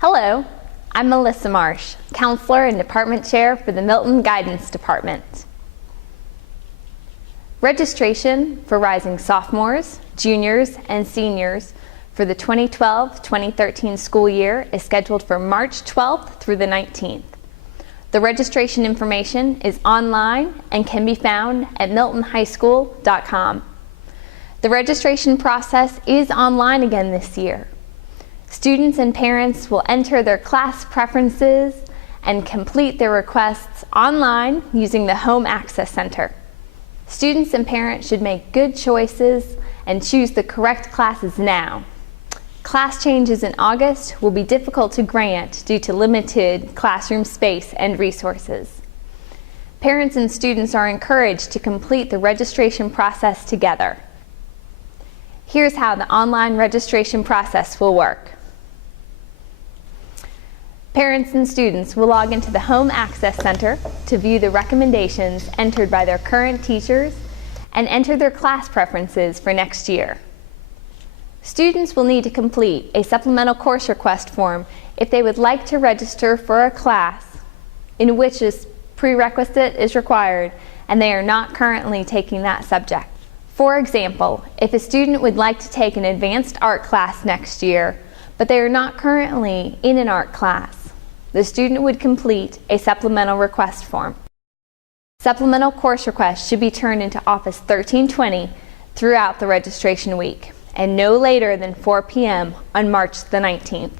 Hello, I'm Melissa Marsh, Counselor and Department Chair for the Milton Guidance Department. Registration for rising sophomores, juniors, and seniors for the 2012-2013 school year is scheduled for March 12th through the 19th. The registration information is online and can be found at miltonhighschool.com. The registration process is online again this year. Students and parents will enter their class preferences and complete their requests online using the Home Access Center. Students and parents should make good choices and choose the correct classes now. Class changes in August will be difficult to grant due to limited classroom space and resources. Parents and students are encouraged to complete the registration process together. Here's how the online registration process will work. Parents and students will log into the Home Access Center to view the recommendations entered by their current teachers and enter their class preferences for next year. Students will need to complete a supplemental course request form if they would like to register for a class in which a prerequisite is required and they are not currently taking that subject. For example, if a student would like to take an advanced art class next year, but they are not currently in an art class, the student would complete a supplemental request form. Supplemental course requests should be turned into Office 1320 throughout the registration week, and no later than 4 p.m. on March the 19th.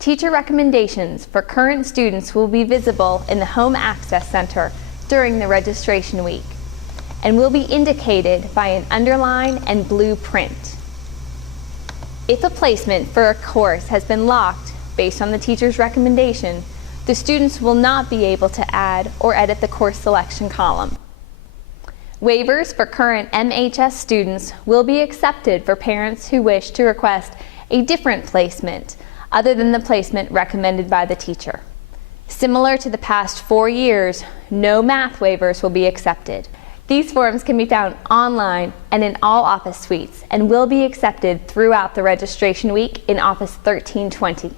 Teacher recommendations for current students will be visible in the Home Access Center during the registration week and will be indicated by an underline and blue print. If a placement for a course has been locked based on the teacher's recommendation, the students will not be able to add or edit the course selection column. Waivers for current MHS students will be accepted for parents who wish to request a different placement other than the placement recommended by the teacher. Similar to the past 4 years, no math waivers will be accepted. These forms can be found online and in all office suites and will be accepted throughout the registration week in Office 1320.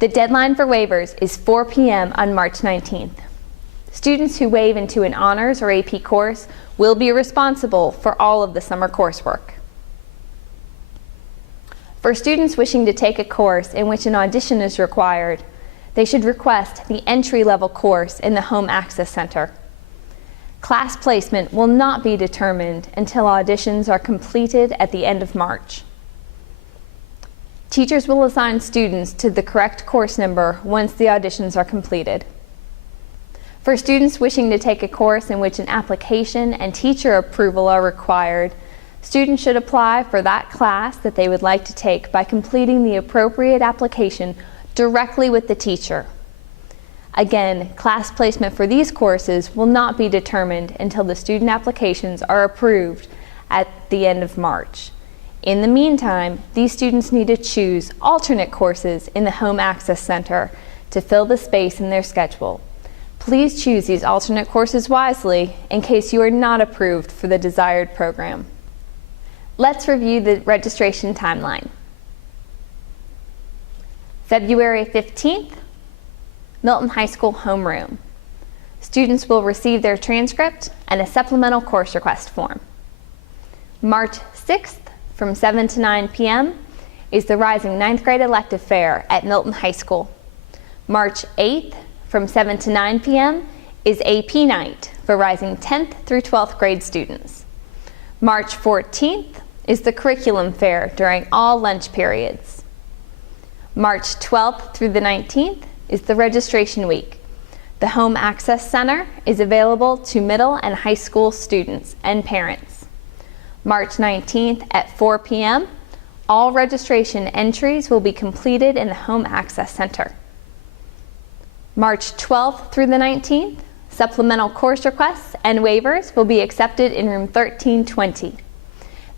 The deadline for waivers is 4 p.m. on March 19th. Students who waive into an honors or AP course will be responsible for all of the summer coursework. For students wishing to take a course in which an audition is required, they should request the entry-level course in the Home Access Center. Class placement will not be determined until auditions are completed at the end of March. Teachers will assign students to the correct course number once the auditions are completed. For students wishing to take a course in which an application and teacher approval are required, students should apply for that class that they would like to take by completing the appropriate application directly with the teacher. Again, class placement for these courses will not be determined until the student applications are approved at the end of March. In the meantime, these students need to choose alternate courses in the Home Access Center to fill the space in their schedule. Please choose these alternate courses wisely in case you are not approved for the desired program. Let's review the registration timeline. February 15th, Milton High School homeroom. Students will receive their transcript and a supplemental course request form. March 6th, from 7 to 9 p.m. is the Rising 9th Grade Elective Fair at Milton High School. March 8th, from 7 to 9 p.m. is AP Night for Rising 10th through 12th grade students. March 14th is the Curriculum Fair during all lunch periods. March 12th through the 19th is the registration week. The Home Access Center is available to middle and high school students and parents. March 19th at 4 p.m., all registration entries will be completed in the Home Access Center. March 12th through the 19th, supplemental course requests and waivers will be accepted in room 1320.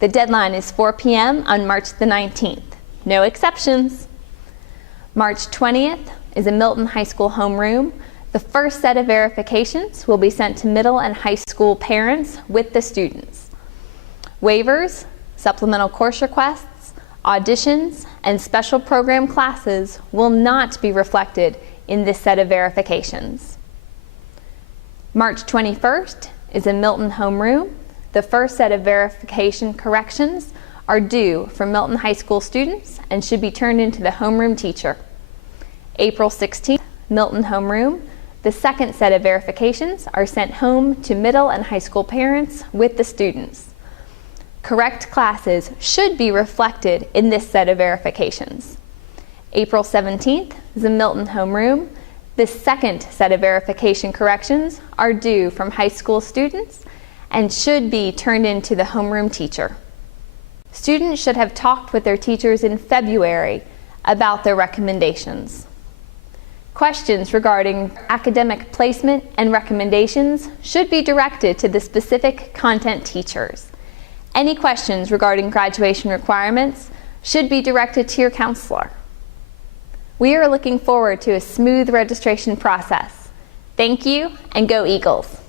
The deadline is 4 p.m. on March the 19th. No exceptions. March 20th is a Milton High School homeroom. The first set of verifications will be sent to middle and high school parents with the students. Waivers, supplemental course requests, Auditions and special program classes will not be reflected in this set of verifications. March 21st is a Milton homeroom. The first set of verification corrections are due from Milton High School students and should be turned into the homeroom teacher. April 16th, Milton homeroom. The second set of verifications are sent home to middle and high school parents with the students. Correct classes should be reflected in this set of verifications. April 17th is a Milton homeroom. The second set of verification corrections are due from high school students and should be turned into the homeroom teacher. Students should have talked with their teachers in February about their recommendations. Questions regarding academic placement and recommendations should be directed to the specific content teachers. Any questions regarding graduation requirements should be directed to your counselor. We are looking forward to a smooth registration process. Thank you, and go Eagles!